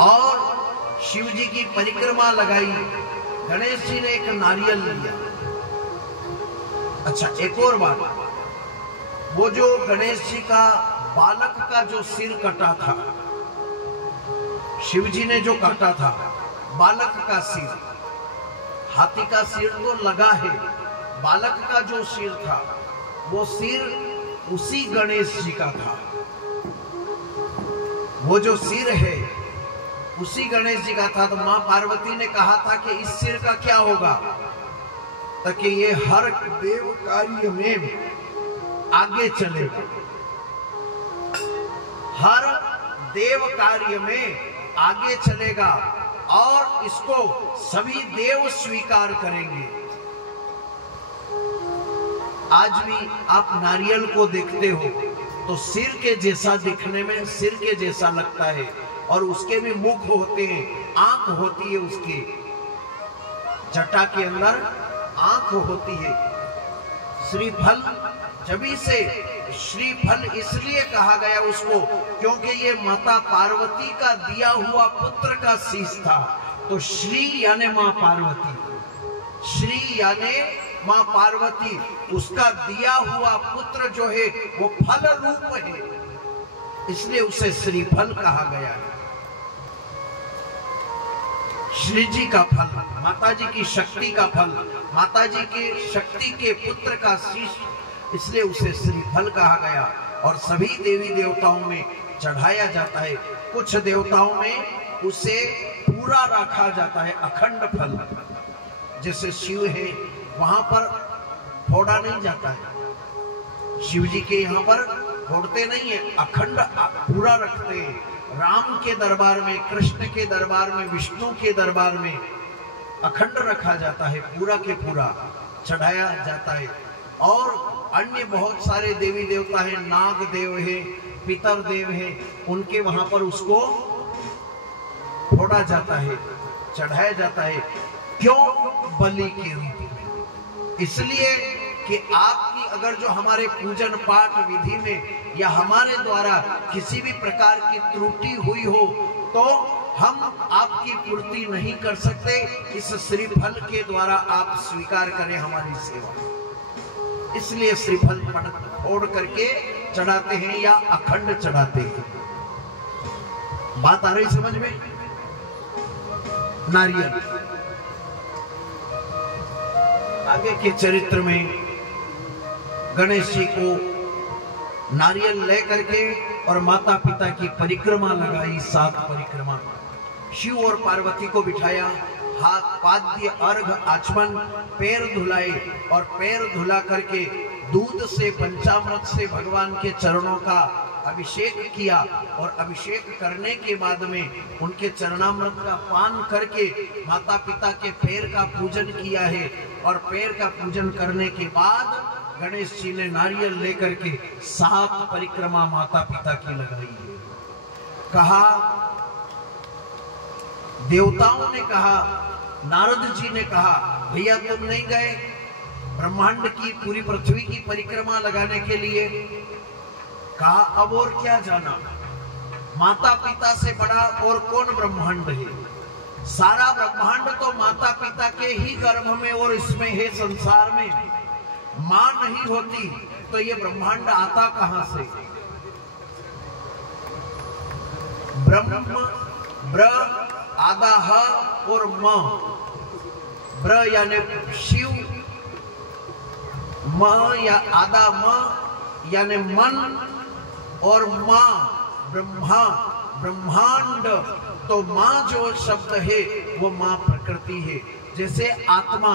और शिव जी की परिक्रमा लगाई। गणेश जी ने एक नारियल लिया। अच्छा, एक और बात, वो जो गणेश जी का बालक का जो सिर कटा था, शिव जी ने जो काटा था बालक का सिर, हाथी का सिर तो लगा है, बालक का जो सिर था वो सिर उसी गणेश जी का था। वो जो सिर है उसी गणेश जी का था। तो मां पार्वती ने कहा था कि इस सिर का क्या होगा, ताकि ये हर देव कार्य में आगे चलेगा, हर देव कार्य में आगे चलेगा और इसको सभी देव स्वीकार करेंगे। आज भी आप नारियल को देखते हो तो सिर के जैसा दिखने में, सिर के जैसा लगता है, और उसके भी मुख होते हैं, आंख होती है, उसकी जटा के अंदर आंख होती है। श्रीफल, जभी से श्रीफल इसलिए कहा गया उसको क्योंकि ये माता पार्वती का दिया हुआ पुत्र का शीश था। तो श्री यानी मां पार्वती, श्री यानी मां पार्वती, उसका दिया हुआ पुत्र जो है वो फल रूप है, इसलिए उसे श्रीफल कहा गया है। श्री जी का फल, माता जी की शक्ति का फल, माता जी की शक्ति के पुत्र का शीश, इसलिए उसे श्रीफल कहा गया। और सभी देवी देवताओं में चढ़ाया जाता है। कुछ देवताओं में उसे पूरा रखा जाता है, अखंड फल। जैसे शिव है, वहां पर फोड़ा नहीं जाता है, शिव जी के यहाँ पर फोड़ते नहीं है, अखंड पूरा रखते हैं। राम के दरबार में, कृष्ण के दरबार में, विष्णु के दरबार में अखंड रखा जाता है, पूरा के पूरा चढ़ाया जाता है। और अन्य बहुत सारे देवी देवता हैं, नाग देव है, पितर देव है, उनके वहां पर उसको फोड़ा जाता है, चढ़ाया जाता है। क्यों? बलि के रूप में। इसलिए कि आपकी अगर जो हमारे पूजन पाठ विधि में या हमारे द्वारा किसी भी प्रकार की त्रुटि हुई हो तो हम आपकी पूर्ति नहीं कर सकते। इस श्रीफल के द्वारा आप स्वीकार करें हमारी सेवा, इसलिए श्रीफल फोड़ करके चढ़ाते हैं या अखंड चढ़ाते हैं। बात आ रही समझ में? नारियल आगे के चरित्र में गणेश जी को नारियल लेकर के और माता पिता की परिक्रमा लगाई, 7 परिक्रमा। शिव और पार्वती को बिठाया, हाथ पाद्य, अर्घ, आचमन, पैर धुलाए और पैर धुला करके दूध से, पंचामृत से भगवान के चरणों का अभिषेक किया। और अभिषेक करने के बाद में उनके चरणामृत का पान करके माता पिता के पैर का पूजन किया है। और पैर का पूजन करने के बाद गणेश जी ने नारियल लेकर के 7 परिक्रमा माता पिता की लगाई है। कहा, देवताओं ने कहा, नारद जी ने कहा, भैया तुम नहीं गए ब्रह्मांड की, पूरी पृथ्वी की परिक्रमा लगाने के लिए? कहा, अब और क्या जाना, माता पिता से बड़ा और कौन ब्रह्मांड है? सारा ब्रह्मांड तो माता पिता के ही गर्भ में और इसमें है, संसार में। मां नहीं होती तो ये ब्रह्मांड आता कहां से? ब्रह्म, ब्र, आदा, ह और म। ब्र यानी शिव, म या आदा म यानी मन, और मां ब्रह्मा, ब्रह्मांड। तो मां जो शब्द है वो मां प्रकृति है। जैसे आत्मा,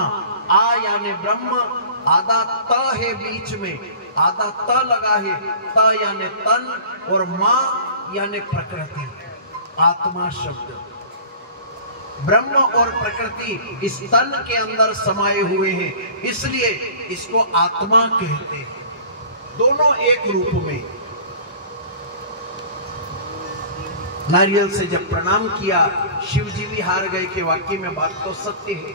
आ यानी ब्रह्म, आधा त है बीच में, आधा त लगा है, त यानी तन, और मां यानी प्रकृति। आत्मा शब्द, ब्रह्म और प्रकृति इस तन के अंदर समाये हुए हैं, इसलिए इसको आत्मा कहते हैं। दोनों एक रूप में। नारियल से जब प्रणाम किया, शिव जी भी हार गए कि वाकई में बात तो सत्य है।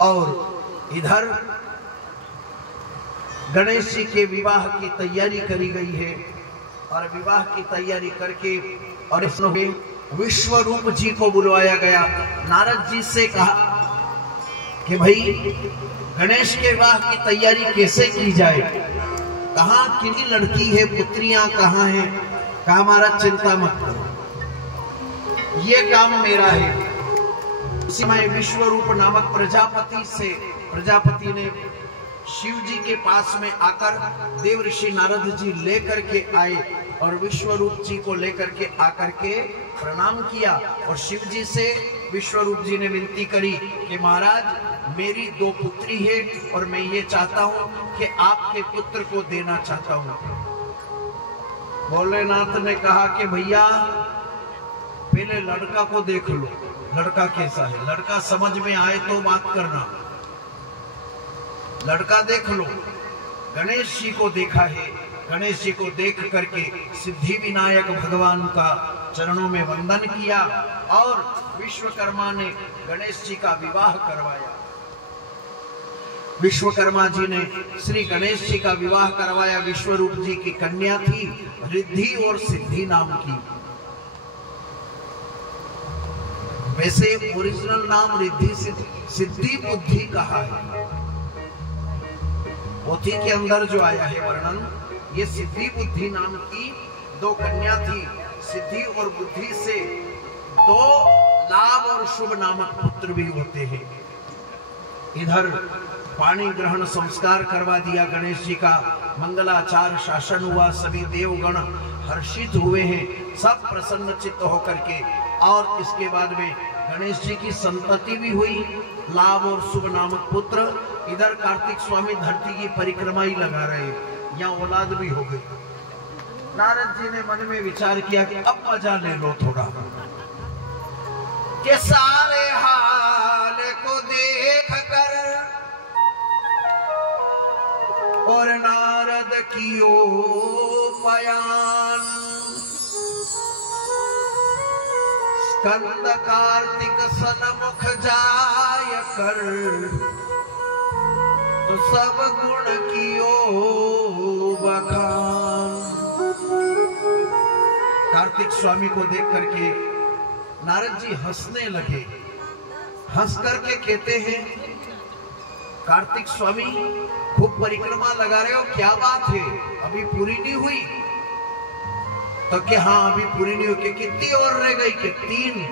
और इधर गणेश जी के विवाह की तैयारी करी गई है, और विवाह की तैयारी करके और इसमें विश्वरूप जी को बुलवाया गया। नारद जी से कहा कि भाई गणेश के विवाह की तैयारी कैसे की जाए, कहाँ कितनी लड़की है, पुत्रियां कहाँ हैं? कहा महाराज चिंता मत करो, ये काम मेरा है। उसी समय विश्वरूप नामक प्रजापति ने शिव जी के पास में आकर देव ऋषि नारद जी लेकर के आए और विश्वरूप जी को लेकर के आकर के प्रणाम किया। और शिव जी से विश्वरूप जी ने विनती करी कि महाराज मेरी 2 पुत्री है और मैं ये चाहता हूं कि आपके पुत्र को देना चाहता हूं। भोलेनाथ ने कहा कि भैया पहले लड़का को देख लो, लड़का कैसा है, लड़का समझ में आए तो बात करना, लड़का देख लो। गणेश जी को देखा है, गणेश जी को देख करके सिद्धि विनायक भगवान का चरणों में वंदन किया और विश्वकर्मा ने गणेश जी का विवाह करवाया। विश्वकर्मा जी ने श्री गणेश जी का विवाह करवाया। विश्वरूप जी की कन्या थी रिद्धि और सिद्धि नाम की। वैसे ओरिजिनल नाम रिद्धि सिद्धि बुद्धि कहा है, पोथी के अंदर जो आया है वर्णन, ये सिद्धि बुद्धि नाम की 2 कन्या थी। सिद्धि और बुद्धि से 2 लाभ और शुभ नामक पुत्र भी होते हैं। इधर पाणी ग्रहण संस्कार करवा दिया गणेश जी का, मंगलाचार शासन हुआ, सभी देवगण हर्षित हुए हैं, सब प्रसन्न चित्त होकर के। और इसके बाद में गणेश जी की संतति भी हुई, लाभ और शुभ नामक पुत्र। इधर कार्तिक स्वामी धरती की परिक्रमा ही लगा रहे, यहाँ औलाद भी हो गई। नारद जी ने मन में विचार किया कि अब मजा ले लो थोड़ा, कि सारे हाल को देख कर और नारद कियो बयान, स्कंद कार्तिक सन्मुख जाय कर, तो सब गुण कियो बखान। कार्तिक स्वामी को देख करके नारद जी हंसने लगे। हंस करके कहते हैं, कार्तिक स्वामी खूब परिक्रमा लगा रहे हो, क्या बात है, अभी पूरी नहीं हुई? तो कि हाँ अभी पूरी नहीं हुई। कितनी और रह गई? कि 3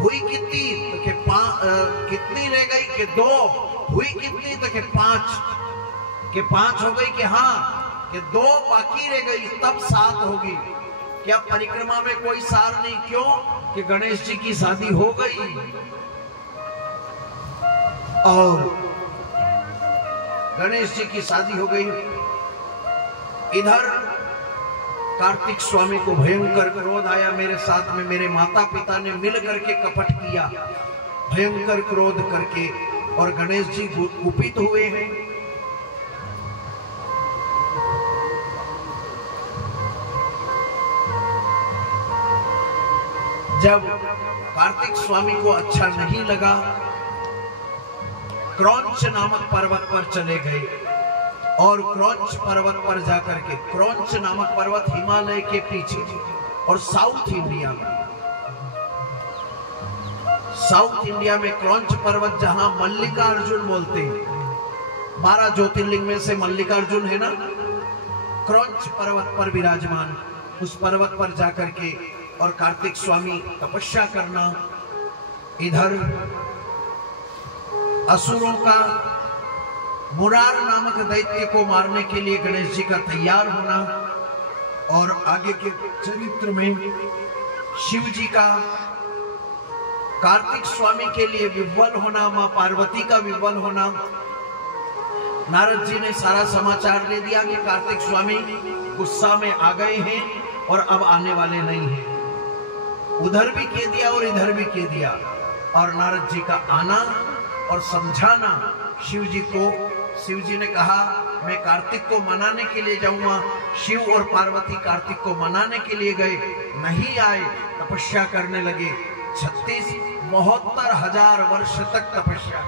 हुई। कितनी? तो कि कितनी रह गई? कि 2 हुई। कितनी? तो कि 5। कि 5 हो गई? कि हाँ। कि 2 बाकी रह गई, तब 7 होगी। क्या परिक्रमा में कोई सार नहीं? क्यों? कि गणेश जी की शादी हो गई। और गणेश जी की शादी हो गई। इधर कार्तिक स्वामी को भयंकर क्रोध आया। मेरे साथ में मेरे माता पिता ने मिल करके कपट किया, भयंकर क्रोध करके, और गणेश जी कुपित हुए हैं। जब कार्तिक स्वामी को अच्छा नहीं लगा, क्रौंच नामक पर्वत पर चले गए और क्रौंच पर्वत पर जाकर के, क्रौंच नामक पर्वत हिमालय के पीछे और साउथ इंडिया में क्रौंच पर्वत, जहां मल्लिकार्जुन बोलते हैं, 12 ज्योतिर्लिंग में से मल्लिकार्जुन है ना, क्रौंच पर्वत पर विराजमान। उस पर्वत पर जाकर के और कार्तिक स्वामी तपस्या करना, इधर असुरों का मुरार नामक दैत्य को मारने के लिए गणेश जी का तैयार होना, और आगे के चरित्र में शिव जी का कार्तिक स्वामी के लिए विह्वल होना, मां पार्वती का विह्वल होना। नारद जी ने सारा समाचार दे दिया कि कार्तिक स्वामी गुस्सा में आ गए हैं और अब आने वाले नहीं हैं। उधर भी कह दिया और इधर भी कह दिया। और नारद जी का आना और समझाना शिव जी को, शिव जी ने कहा मैं कार्तिक को मनाने के लिए जाऊंगा। शिव और पार्वती कार्तिक को मनाने के लिए गए, नहीं आए, तपस्या करने लगे। 72,000 वर्ष तक तपस्या